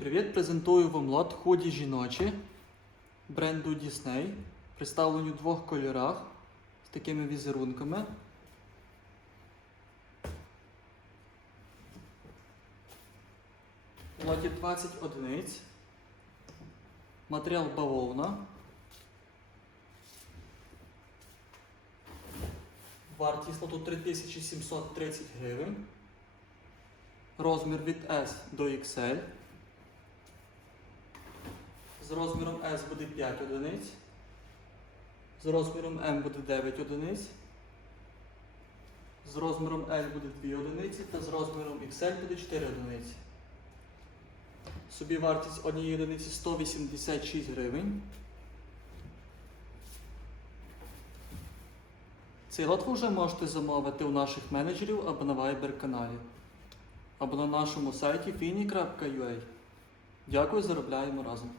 Привіт, презентую вам лот худі жіночі бренду Disney. Представлені у двох кольорах з такими візерунками. В лоті 20 одиниць. Матеріал бавовна. Вартість лоту 3730 гривень. Розмір від S до XL. З розміром S буде 5 одиниць. З розміром M буде 9 одиниць. З розміром L буде 2 одиниці та з розміром XL буде 4 одиниці. Собі вартість однієї одиниці 186 гривень. Цей лот ви вже можете замовити у наших менеджерів або на Viber каналі, або на нашому сайті fini.ua. Дякую, заробляємо разом.